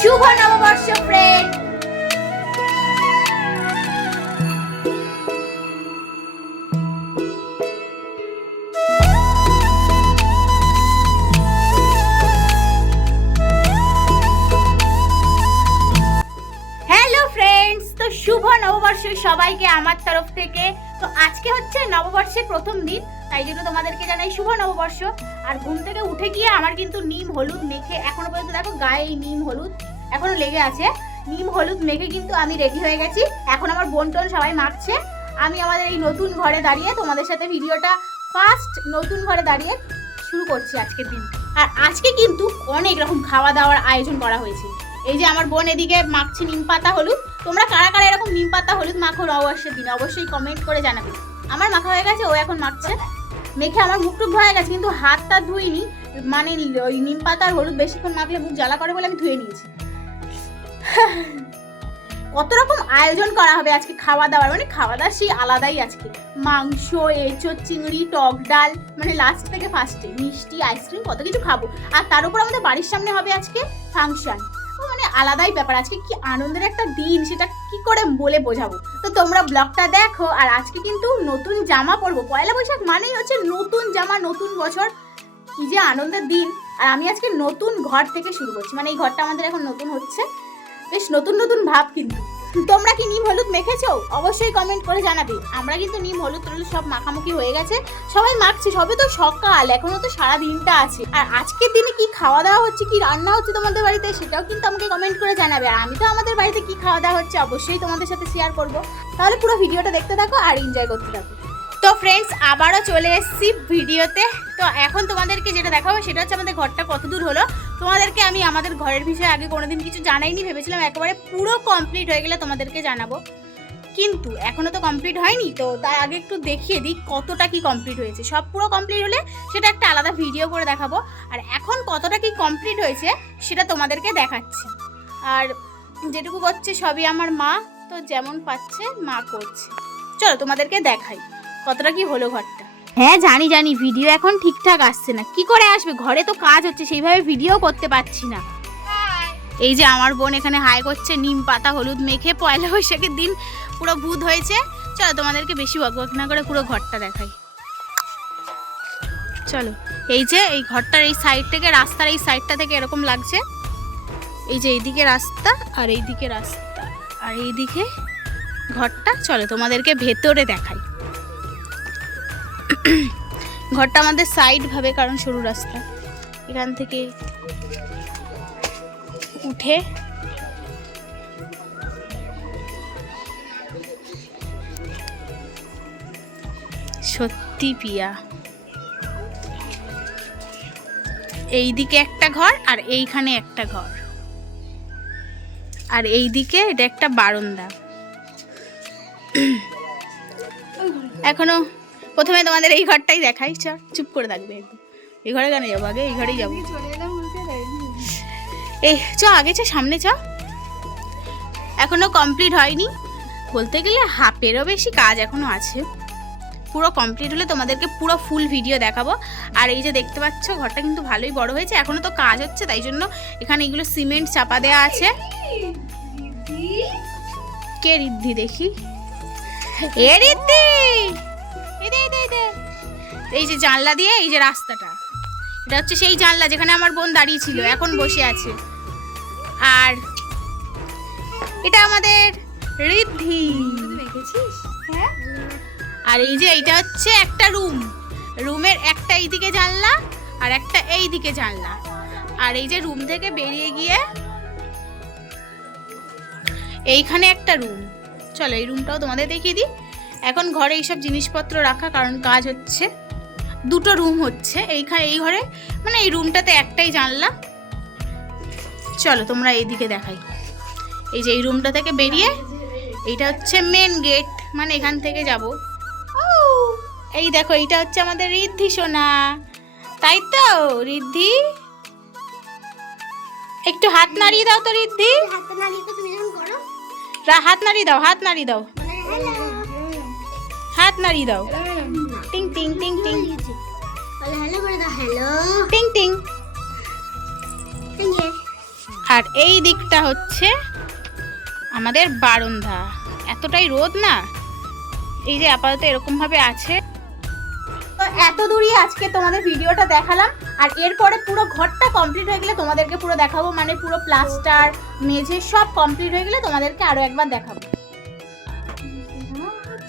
শুভ নববর্ষ ফ্রেন্ড। শুভ নববর্ষ সবাইকে আমার তরফ থেকে। তো আজকে হচ্ছে নববর্ষের প্রথম দিন, তাই জন্য তোমাদেরকে জানাই শুভ নববর্ষ। আর ঘুম থেকে উঠে গিয়ে আমার কিন্তু নিম হলুদ মেখে এখনো পর্যন্ত দেখো গায়ে এই নিম হলুদ এখনো লেগে আছে। নিম হলুদ মেখে কিন্তু আমি রেডি হয়ে গেছি। এখন আমার বোন টোন সবাই মাখছে। আমি আমাদের এই নতুন ঘরে দাঁড়িয়ে তোমাদের সাথে ভিডিওটা ফার্স্ট নতুন ঘরে দাঁড়িয়ে শুরু করছি আজকের দিন। আর আজকে কিন্তু অনেক রকম খাওয়া দাওয়ার আয়োজন করা হয়েছে। এই যে আমার বোন এদিকে মাখছে নিম পাতা হলুদ। তোমরা কারা কারা এরকম নিম পাতা হলুদ মাখো নববর্ষের দিনে অবশ্যই কমেন্ট করে জানাবে। আমার মাখা হয়ে গেছে, ও এখন মাখছে। মেখে আমার মুখ টুক ধোয়া গেছে, কিন্তু হাতটা ধুইনি, মানে ওই নিম পাতা আর হলুদ বেশিক্ষণ মাখলে মুখ জ্বালা করে বলে আমি ধুয়ে নিয়েছি। কত রকম আয়োজন করা হবে আজকে খাওয়া দাওয়ার, মানে খাওয়া দাওয়া সেই আলাদাই আজকে। মাংস, এঁচোড়, চিংড়ি, টক ডাল, মানে লাস্ট থেকে ফার্স্টে মিষ্টি, আইসক্রিম, কত কিছু খাবো। আর তার উপর আমাদের বাড়ির সামনে হবে আজকে ফাংশন, মানে আলাদাই ব্যাপার। আজকে কি আনন্দের একটা দিন, সেটা কি করে বলে বোঝাবো। তো তোমরা ব্লগটা দেখো। আর আজকে কিন্তু নতুন জামা পরবো। পয়লা বৈশাখ মানেই হচ্ছে নতুন জামা, নতুন বছর, কি যে আনন্দের দিন। আর আমি আজকে নতুন ঘর থেকে শুরু করছি, মানে এই ঘরটা আমাদের এখন নতুন হচ্ছে, বেশ নতুন নতুন ভাব। কিন্তু তোমরা কি নিম হলুদ মেখেছো অবশ্যই কমেন্ট করে জানাবে। আমরা কিন্তু নিম হলুদ টলুদ সব মাখামাখি হয়ে গেছে, সবাই মাখছে। সবে তো সকাল, এখনো তো সারা দিনটা আছে। আর আজকের দিনে কি খাওয়া দাওয়া হচ্ছে, কি রান্না হচ্ছে তোমাদের বাড়িতে, সেটাও কিন্তু আমাকে কমেন্ট করে জানাবে। আর আমি তো আমাদের বাড়িতে কি খাওয়া দাওয়া হচ্ছে অবশ্যই তোমাদের সাথে শেয়ার করব। তাহলে পুরো ভিডিওটা দেখতে থাকো আর এনজয় করতে থাকো। তো ফ্রেন্ডস, আবারও চলে এসেছি ভিডিওতে। তো এখন তোমাদেরকে যেটা দেখাবো সেটা হচ্ছে আমাদের ঘরটা কত দূর হলো। তোমাদেরকে আমি আমাদের ঘরের বিষয়ে আগে কোনোদিন কিছু জানাইনি, ভেবেছিলাম একেবারে পুরো কমপ্লিট হয়ে গেলে তোমাদেরকে জানাবো, কিন্তু এখনো তো কমপ্লিট হয়নি। তো তার আগে একটু দেখিয়ে দিই কতটা কি কমপ্লিট হয়েছে। সব পুরো কমপ্লিট হলে সেটা একটা আলাদা ভিডিও করে দেখাবো। আর এখন কতটা কি কমপ্লিট হয়েছে সেটা তোমাদেরকে দেখাচ্ছি। আর যেটুকু করছে সবই আমার মা, তো যেমন পাচ্ছে মা করছে। চলো তোমাদেরকে দেখাই কতটা কি হলো ঘরটা। হ্যাঁ জানি ভিডিও এখন ঠিকঠাক আসছে না, কি করে আসবে, ঘরে তো কাজ হচ্ছে, সেইভাবে ভিডিও করতে পারছি না। এই যে আমার বোন এখানে হাই করছে নিম পাতা হলুদ মেখে, পয়লা বৈশাখের দিন পুরো ভূত হয়েছে। চলো তোমাদেরকে বেশি বকবক না করে পুরো ঘরটা দেখাই। চলো, এই যে এই ঘরটার এই সাইড থেকে, রাস্তার এই সাইডটা থেকে এরকম লাগছে। এই যে এইদিকে রাস্তা আর এইদিকে রাস্তা আর এইদিকে ঘরটা। চলো তোমাদেরকে ভেতরে দেখাই। ঘরটা আমাদের সাইড ভাবে, কারণ সরু রাস্তা, এখান থেকে উঠে সত্যি পিয়া। এইদিকে একটা ঘর আর এইখানে একটা ঘর, আর এইদিকে এটা একটা বারান্দা। এখনো প্রথমে তোমাদের এই ঘরটাই দেখাই। চুপ করে থাকবে একদম। এই ঘরে কেন যাবো, আগে এই ঘরেই যাবো। এই আগে সামনে এখনো কমপ্লিট হয়নি, বলতে গেলে হাফেরও বেশি কাজ এখনো আছে। পুরো কমপ্লিট হলে তোমাদেরকে পুরো ফুল ভিডিও দেখাবো। আর এই যে দেখতে পাচ্ছ ঘরটা কিন্তু ভালোই বড় হয়েছে, এখনো তো কাজ হচ্ছে, তাই জন্য এখানে এগুলো সিমেন্ট চাপা দেওয়া আছে। কে রিদ্ধি দেখি, এ রিদ্ধি, এই যে জানলা দিয়ে এই যে রাস্তাটা, এটা হচ্ছে সেই জানলা যেখানে আমার বোন দাঁড়িয়ে ছিল, এখন বসে আছে। আর এটা আমাদের রিদ্ধি, হ্যাঁ। আর এই যে এইটা হচ্ছে একটা রুম, রুমের একটা এইদিকে জানলা আর একটা এইদিকে জানলা। আর এই যে রুম থেকে বেরিয়ে গিয়ে এইখানে একটা রুম। চলো এই রুমটাও তোমাদের দেখিয়ে দিই। এখন ঘরে এইসব জিনিসপত্র রাখা, কারণ কাজ হচ্ছে। দুটো রুম হচ্ছে এইখানে, এই ঘরে মানে এই রুমটাতে একটাই জানলা। চলো তোমরা এইদিকে দেখাই। এই যে এই রুমটা থেকে বেরিয়ে এইটা হচ্ছে মেন গেট, মানে এখান থেকে যাব। এই দেখো এইটা হচ্ছে আমাদের রিদ্ধি সোনা, তাই তো রিদ্ধি? একটু হাত নাড়িয়ে দাও তো রিদ্ধি, হাত নাড়িয়ে দাও, হাত নাড়িয়ে দাও, হাত নাড়িয়ে দাও। টিং টিং টিং টিং, হ্যালো করে দাও, হ্যালো টিং টিং। আর এই দিকটা হচ্ছে আমাদের বারান্দা। এতটাই রোদ না, এই যে আপাতত এরকম ভাবে আছে। তো এত দূরই আজকে তোমাদের ভিডিওটা দেখালাম, আর এরপরে পুরো ঘরটা কমপ্লিট হয়ে গেলে তোমাদেরকে পুরো দেখাবো, মানে পুরো প্লাস্টার মেঝে সব কমপ্লিট হয়ে গেলে তোমাদেরকে আরো একবার দেখাবো।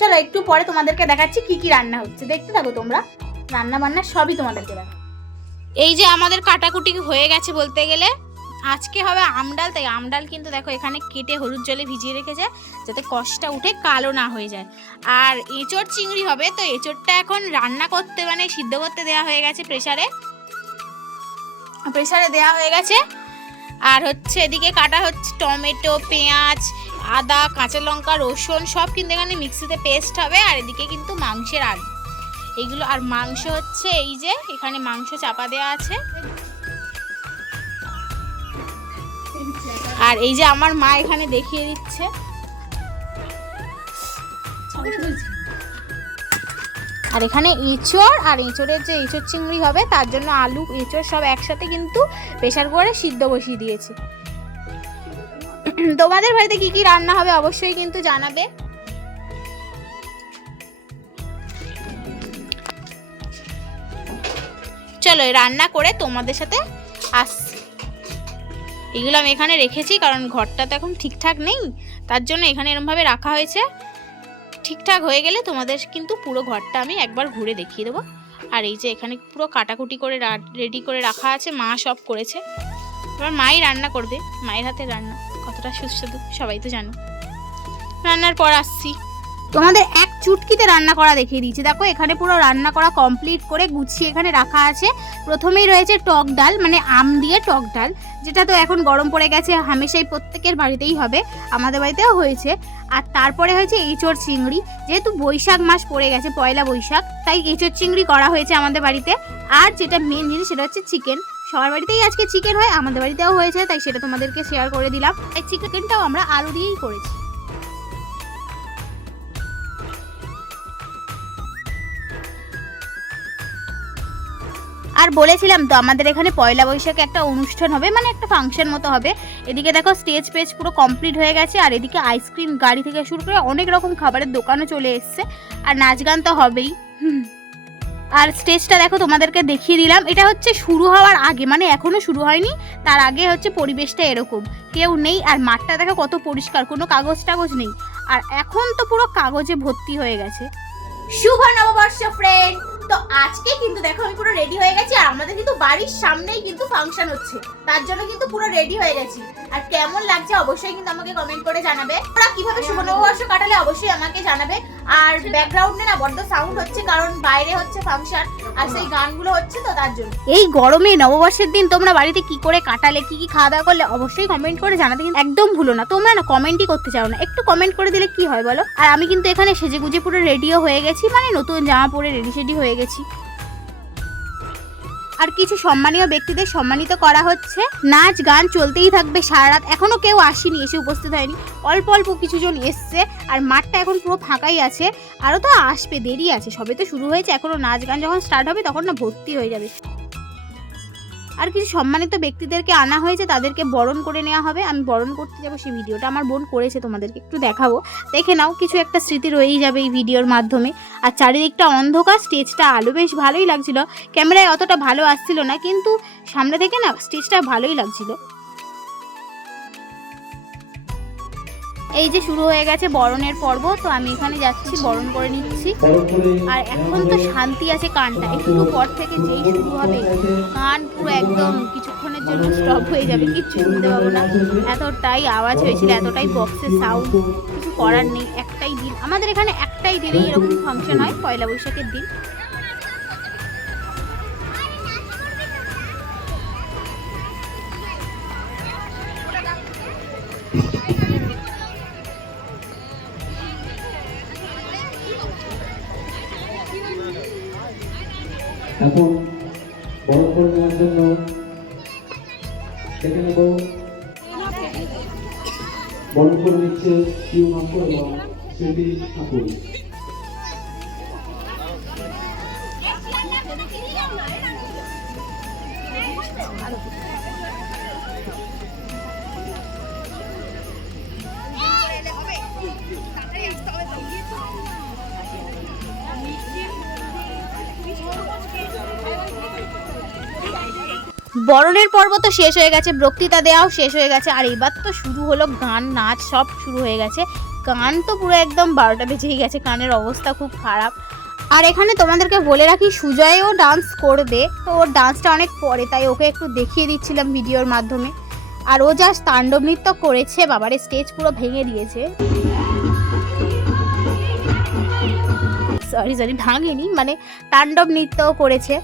চলো একটু পরে তোমাদেরকে দেখাচ্ছি কি কি রান্না হচ্ছে, দেখতে থাকো তোমরা। রান্না বান্না সবই তোমাদেরকে দেখাবো। এই যে আমাদের কাটাকুটি হয়ে গেছে বলতে গেলে। আজকে হবে আমডাল, তাই আমডাল কিন্তু দেখো এখানে কেটে হলুদ জলে ভিজিয়ে রেখেছে যাতে কষটা উঠে কালো না হয়ে যায়। আর এঁচড় চিংড়ি হবে, তো এঁচড়টা এখন রান্না করতে মানে সিদ্ধ করতে দেওয়া হয়ে গেছে প্রেসারে দেওয়া হয়ে গেছে। আর হচ্ছে এদিকে কাটা হচ্ছে টমেটো, পেঁয়াজ, আদা, কাঁচা লঙ্কা, রসুন সব কিন্তু এখানে মিক্সিতে পেস্ট হবে। আর এদিকে কিন্তু মাংসের আলু এইগুলো, আর মাংস হচ্ছে এই যে এখানে মাংস চাপা দেওয়া আছে। আর এই যে আমার মা এখানে দেখিয়ে দিচ্ছে। আর এখানে এঁচড়, আর এঁচড়ের যে এঁচড় চিংড়ি হবে তার জন্য আলু এঁচড় সব একসাথে কিন্তু প্রেসার করে সিদ্ধ বসিয়ে দিয়েছে। তোমাদের বাড়িতে কি কি রান্না হবে অবশ্যই কিন্তু জানাবে। চলো রান্না করে তোমাদের সাথে আসছি। এগুলো আমি এখানে রেখেছি কারণ ঘরটা তো এখন ঠিকঠাক নেই, তার জন্য এখানে এরমভাবে রাখা হয়েছে। ঠিকঠাক হয়ে গেলে তোমাদের কিন্তু পুরো ঘরটা আমি একবার ঘুরে দেখিয়ে দেবো। আর এই যে এখানে পুরো কাটাকুটি করে রেডি করে রাখা আছে, মা সব করেছে। এবার মাই রান্না করবে, মায়ের হাতে রান্না কতটা সুস্বাদু সবাই তো জানো। রান্নার পর আসছি, তোমাদের এক চুটকিতে রান্না করা দেখিয়ে দিয়েছি। দেখো এখানে পুরো রান্না করা কমপ্লিট করে গুছিয়ে এখানে রাখা আছে। প্রথমেই রয়েছে টক ডাল, মানে আম দিয়ে টক ডাল, যেটা তো এখন গরম পড়ে গেছে, হামেশাই প্রত্যেকের বাড়িতেই হবে, আমাদের বাড়িতেও হয়েছে। আর তারপরে হয়েছে এঁচড় চিংড়ি, যেহেতু বৈশাখ মাস পড়ে গেছে, পয়লা বৈশাখ, তাই এঁচড় চিংড়ি করা হয়েছে আমাদের বাড়িতে। আর যেটা মেন জিনিস সেটা হচ্ছে চিকেন। সবার বাড়িতেই আজকে চিকেন হয়, আমাদের বাড়িতেও হয়েছে, তাই সেটা তোমাদেরকে শেয়ার করে দিলাম। এই চিকেনটাও আমরা আলু দিয়েই করেছি। আর বলেছিলাম তো আমাদের এখানে পয়লা বৈশাখে একটা অনুষ্ঠান হবে, মানে একটা ফাংশন মতো হবে। এদিকে দেখো স্টেজ পেজ পুরো কমপ্লিট হয়ে গেছে, আর এদিকে আইসক্রিম গাড়ি থেকে শুরু করে অনেক রকম খাবারের দোকানও চলে এসছে, আর নাচ গান তো হবেই। আর স্টেজটা দেখো তোমাদেরকে দেখিয়ে দিলাম। এটা হচ্ছে শুরু হওয়ার আগে, মানে এখনো শুরু হয়নি, তার আগে হচ্ছে পরিবেশটা এরকম, কেউ নেই। আর মাঠটা দেখো কত পরিষ্কার, কোনো কাগজ টাগজ নেই। আর এখন তো পুরো কাগজে ভর্তি হয়ে গেছে। শুভ নববর্ষ ফ্রেন্ড। তো আজকে কিন্তু দেখো আমি পুরো রেডি হয়ে গেছি, আর আমাদের কিন্তু বাড়ির সামনেই কিন্তু ফাংশন হচ্ছে, তার জন্য কিন্তু পুরো রেডি হয়ে গেছি। আর কেমন লাগছে অবশ্যই কিন্তু আমাকে কমেন্ট করে জানাবে। তোমরা কিভাবে শুভ নববর্ষ কাটালে অবশ্যই আমাকে জানাবে। আর ব্যাকগ্রাউন্ডে না বড্ড সাউন্ড হচ্ছে, কারণ বাইরে হচ্ছে ফাংশন আর সেই গানগুলো হচ্ছে, তো তার জন্য। এই গরমে নববর্ষের দিন তোমরা বাড়িতে কি করে কাটালে, কি কি খাওয়া দাওয়া করলে অবশ্যই কমেন্ট করে জানাতে কিন্তু একদম ভুলো না। তোমরা না কমেন্টই করতে চাও না, একটু কমেন্ট করে দিলে কি হয় বলো। আর আমি কিন্তু এখানে সেজে গুজে পুরো রেডিও হয়ে গেছি, মানে নতুন জামা পরে রেডি সেডি হয়ে গেছি। আর কিছু সম্মানীয় ব্যক্তিদের সম্মানিত করা হচ্ছে, নাচ গান চলতেই থাকবে সারা রাত। এখনো কেউ আসেনি, এসে উপস্থিত হয়নি, অল্প অল্প কিছুজন এসছে। আর মাঠটা এখন পুরো ফাঁকাই আছে, আরও তো আসবে, দেরি আছে, সবে তো শুরু হয়েছে, এখনো নাচ গান যখন স্টার্ট হবে তখন না ভর্তি হয়ে যাবে। আর কিছু সম্মানিত ব্যক্তিদেরকে আনা হয়েছে, তাদেরকে বরণ করে নেওয়া হবে। আমি বরণ করতে যাবো, সেই ভিডিওটা আমার বোন করেছে, তোমাদেরকে একটু দেখাবো, দেখে নাও। কিছু একটা স্মৃতি রয়েই যাবে এই ভিডিওর মাধ্যমে। আর চারিদিকটা অন্ধকার, স্টেজটা আলো বেশ ভালোই লাগছিল, ক্যামেরায় অতটা ভালো আসছিল না, কিন্তু সামনে থেকে না স্টেজটা ভালোই লাগছিল। এই যে শুরু হয়ে গেছে বরণের পর্ব, তো আমি এখানে যাচ্ছি, বরণ করে নিচ্ছি। আর এখন তো শান্তি আছে কানটা, একটু পর থেকে যেই শুরু হবে কান পুরো একদম কিছুক্ষণের জন্য স্টপ হয়ে যাবে, কিচ্ছু শুনতে পাবো না, এতটাই আওয়াজ হয়েছিল, এতটাই বক্সের সাউন্ড। কিছু করার নেই, একটাই দিন আমাদের এখানে, একটাই দিনেই এরকম ফাংশন হয়, পয়লা বৈশাখের দিন। এখন বরণ করে নেওয়ার জন্য ডেকে নেব, বরণ করে নিচ্ছে পিউ মাত্র এবং স্মৃতি ঠাকুর। বরণের পর্ব তো শেষ হয়ে গেছে, বক্তৃতা দেওয়াও শেষ হয়ে গেছে, আর এবার তো শুরু হলো গান নাচ সব শুরু হয়ে গেছে। গান তো পুরো একদম 12টা বেজেই গেছে, গানের অবস্থা খুব খারাপ। আর এখানে তোমাদেরকে বলে রাখি, সুজয়ও ডান্স করবে, তো ওর ডান্সটা অনেক পরে, তাই ওকে একটু দেখিয়ে দিচ্ছিলাম ভিডিওর মাধ্যমে। আর ও যা তাণ্ডব নৃত্য করেছে, বাবারে স্টেজ পুরো ভেঙে দিয়েছে। সরি ভাঙেনি, মানে তাণ্ডব নৃত্য করেছে।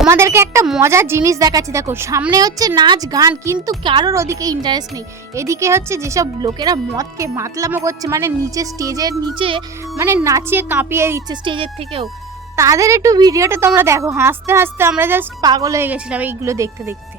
তোমাদেরকে একটা মজার জিনিস দেখাচ্ছি, দেখো সামনে হচ্ছে নাচ গান, কিন্তু কারোর ওদিকে ইন্টারেস্ট নেই। এদিকে হচ্ছে যেসব লোকেরা মদকে মাতলামো করছে, মানে নিচে স্টেজের নিচে মানে নাচিয়ে কাঁপিয়ে দিচ্ছে স্টেজের থেকেও, তাদের একটু ভিডিওটা তোমরা দেখো। হাসতে হাসতে আমরা জাস্ট পাগল হয়ে গেছিলাম এইগুলো দেখতে দেখতে।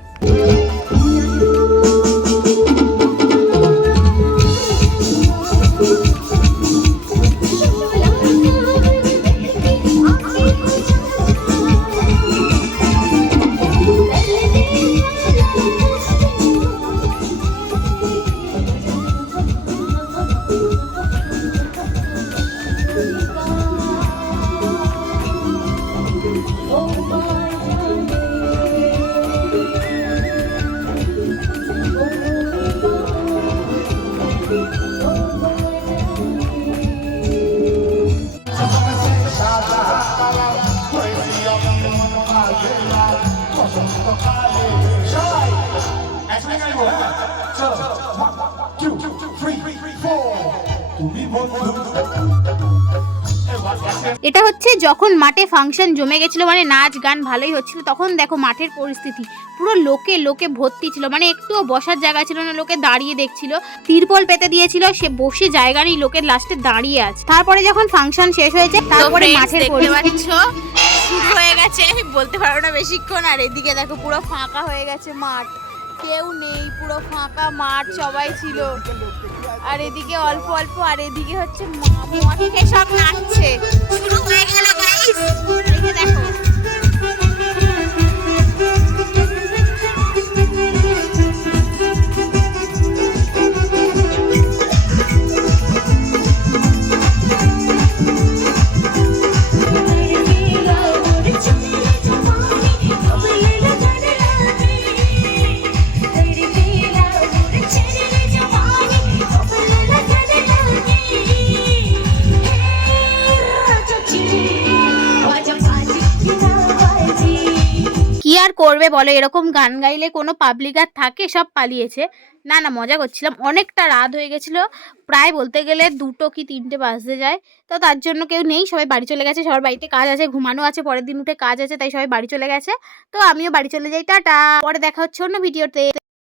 এটা হচ্ছে যখন মাঠে ফাংশন জমে গেছিল, মানে নাচ গান ভালোই হচ্ছিল, তখন দেখো মাঠের পরিস্থিতি পুরো লোকে লোকে ভর্তি ছিল, মানে একটুও বসার জায়গা ছিল না, লোকে দাঁড়িয়ে দেখছিল। তিরপল পেতে দিয়েছিল, সে বসে জায়গা নেই, লোকের লাস্টে দাঁড়িয়ে আছে। তারপরে যখন ফাংশন শেষ হয়েছে, তারপরে মাঠের পরিস্থিতি শুরু হয়ে গেছে, আমি বলতে পারবো না বেশিক্ষণ। আর এদিকে দেখো পুরো ফাঁকা হয়ে গেছে মাঠ, কেউ নেই, পুরো ফাঁকা মাঠ, সবাই ছিল। আর এদিকে অল্প অল্প, আর এদিকে হচ্ছে মঠে সব নাচছে, শুরু হয়ে গেল গাইস, এই যে দেখো। কি আর করবে বলো, এরকম গান গাইলে কোনো পাবলিক আর থাকে? সব পালিয়েছে। না মজা করছিলাম, অনেকটা রাত হয়ে গেছিলো, প্রায় বলতে গেলে 2টো কি 3টে বাজতে যায়। তো তার জন্য কেউ নেই, সবাই বাড়ি চলে গেছে, সবার বাড়িতে কাজ আছে, ঘুমানো আছে, পরের দিন উঠে কাজ আছে, তাই সবাই বাড়ি চলে গেছে। তো আমিও বাড়ি চলে যাই, টাটা। পরে দেখা হচ্ছে অন্য ভিডিওতে।